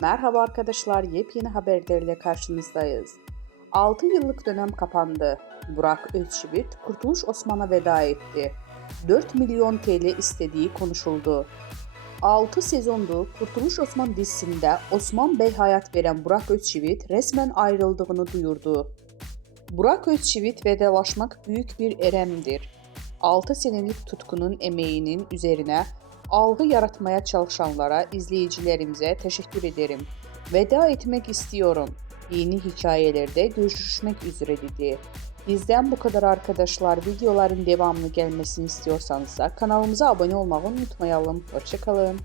Merhaba arkadaşlar, yepyeni haberlerle karşınızdayız. 6 yıllık dönem kapandı. Burak Özçivit, Kurtuluş Osman'a veda etti. 4 milyon TL istediği konuşuldu. 6 sezondu Kurtuluş Osman dizisinde Osman Bey hayat veren Burak Özçivit resmen ayrıldığını duyurdu. Burak Özçivit vedalaşmak büyük bir eremdir. 6 senelik tutkunun emeğinin üzerine algı yaratmaya çalışanlara, izleyicilerimize teşekkür ederim. Veda etmek istiyorum. Yeni hikayelerde görüşmek üzere dedi. Bizden bu kadar arkadaşlar. Videoların devamlı gelmesini istiyorsanız da kanalımıza abone olmayı unutmayalım. Hoşçakalın.